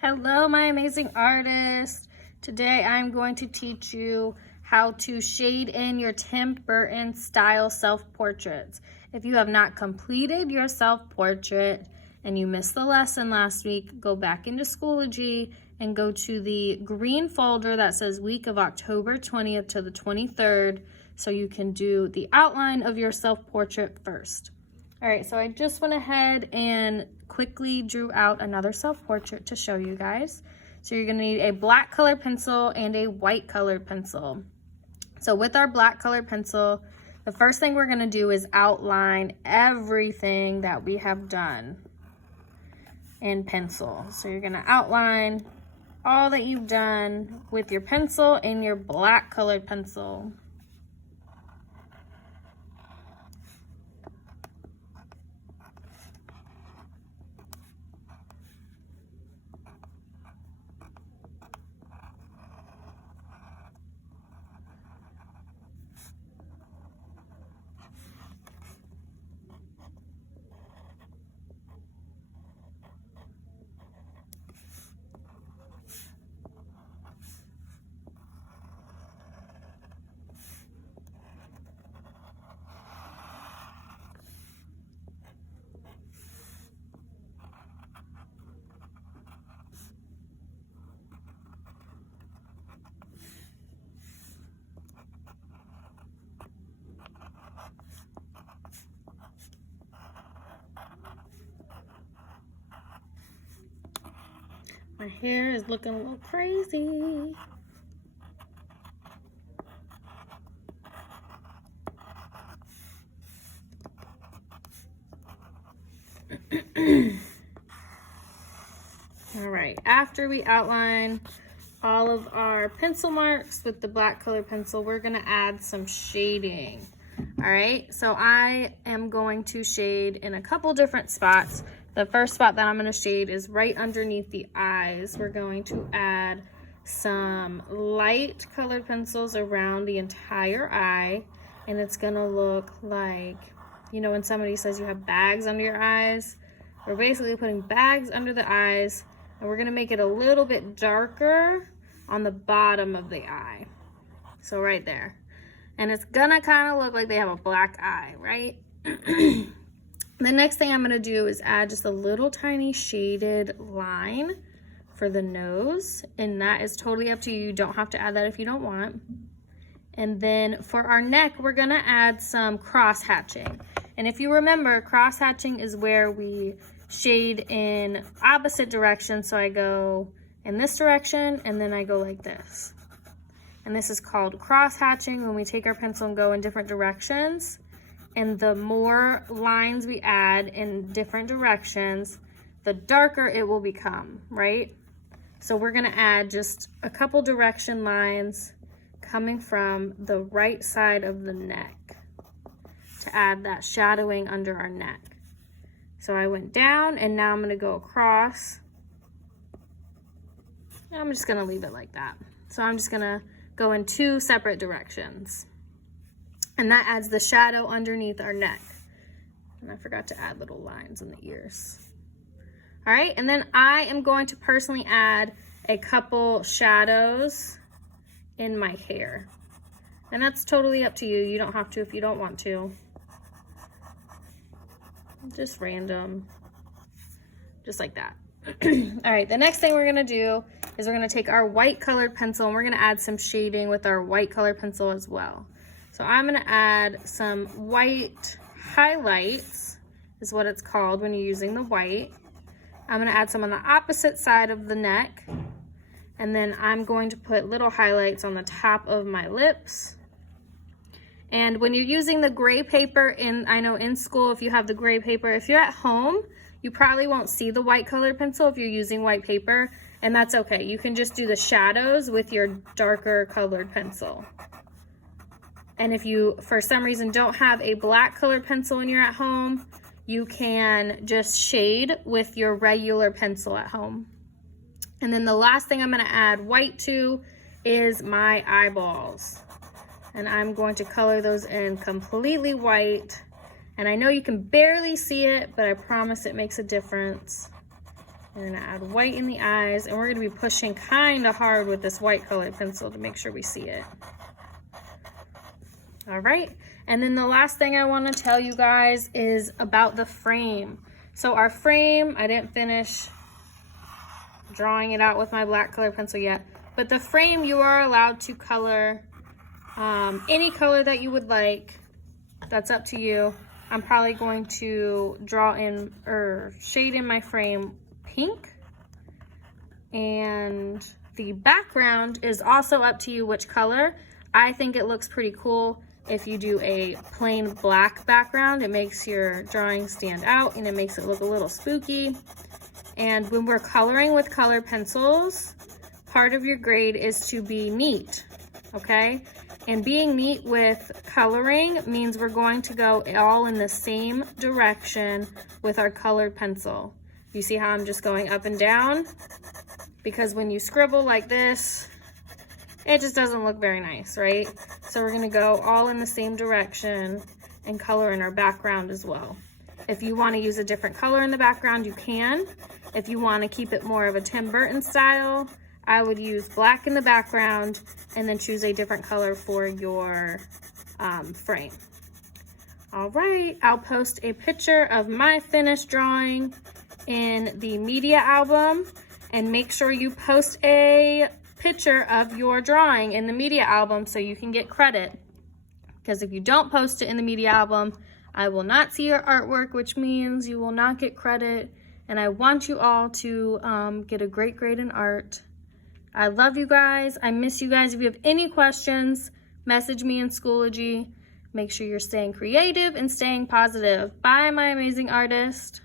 Hello, my amazing artist. Today I'm going to teach you how to shade in your Tim Burton style self-portraits. If you have not completed your self-portrait and you missed the lesson last week, go back into Schoology and go to the green folder that says week of October 20th to the 23rd so you can do the outline of your self-portrait first. All right, so I just went ahead and quickly drew out another self-portrait to show you guys. So you're gonna need a black colored pencil and a white colored pencil. So with our black colored pencil, the first thing we're gonna do is outline everything that we have done in pencil. So you're gonna outline all that you've done with your pencil and your black colored pencil. My hair is looking a little crazy. All right, after we outline all of our pencil marks with the black colored pencil, we're gonna add some shading. All right, so I am going to shade in a couple different spots. The first spot that I'm going to shade is right underneath the eyes. We're going to add some light colored pencils around the entire eye, and it's going to look like, you know, when somebody says you have bags under your eyes, we're basically putting bags under the eyes, and we're going to make it a little bit darker on the bottom of the eye. So right there. And it's going to kind of look like they have a black eye, right? The next thing I'm going to do is add just a little tiny shaded line for the nose, and that is totally up to you. You don't have to add that if you don't want. And then for our neck, we're going to add some cross hatching. And if you remember, cross hatching is where we shade in opposite directions. So I go in this direction and then I go like this. And this is called cross hatching when we take our pencil and go in different directions. And the more lines we add in different directions, the darker it will become, right? So we're gonna add just a couple direction lines coming from the right side of the neck to add that shadowing under our neck. So I went down and now I'm gonna go across. And I'm just gonna leave it like that. So I'm just gonna go in two separate directions. And that adds the shadow underneath our neck. And I forgot to add little lines in the ears. All right, and then I am going to personally add a couple shadows in my hair. And that's totally up to you. You don't have to if you don't want to. Just random, just like that. All right, the next thing we're gonna do is we're gonna take our white colored pencil and we're gonna add some shading with our white colored pencil as well. So I'm gonna add some white highlights, is what it's called when you're using the white. I'm gonna add some on the opposite side of the neck. And then I'm going to put little highlights on the top of my lips. And when you're using the gray paper, I know in school, if you have the gray paper, if you're at home, you probably won't see the white colored pencil if you're using white paper, and that's okay. You can just do the shadows with your darker colored pencil. And if you, for some reason, don't have a black colored pencil when you're at home, you can just shade with your regular pencil at home. And then the last thing I'm gonna add white to is my eyeballs. And I'm going to color those in completely white. And I know you can barely see it, but I promise it makes a difference. We're gonna add white in the eyes, and we're gonna be pushing kind of hard with this white colored pencil to make sure we see it. All right, and then the last thing I wanna tell you guys is about the frame. So our frame, I didn't finish drawing it out with my black color pencil yet, but the frame, you are allowed to color any color that you would like. That's up to you. I'm probably going to draw in or shade in my frame pink, and the background is also up to you which color. I think it looks pretty cool if you do a plain black background. It makes your drawing stand out and it makes it look a little spooky. And when we're coloring with colored pencils, part of your grade is to be neat, okay? And being neat with coloring means we're going to go all in the same direction with our colored pencil. You see how I'm just going up and down? Because when you scribble like this, it just doesn't look very nice, right? So we're gonna go all in the same direction and color in our background as well. If you wanna use a different color in the background, you can. If you wanna keep it more of a Tim Burton style, I would use black in the background and then choose a different color for your frame. All right, I'll post a picture of my finished drawing in the media album, and make sure you post a picture of your drawing in the media album so you can get credit. Because if you don't post it in the media album, I will not see your artwork, which means you will not get credit. And I want you all to get a great grade in art. I love you guys. I miss you guys. If you have any questions, message me in Schoology. Make sure you're staying creative and staying positive. Bye, my amazing artist.